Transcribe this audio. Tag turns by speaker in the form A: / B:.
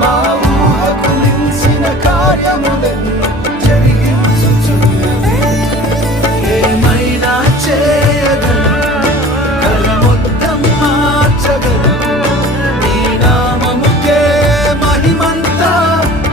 A: 妈。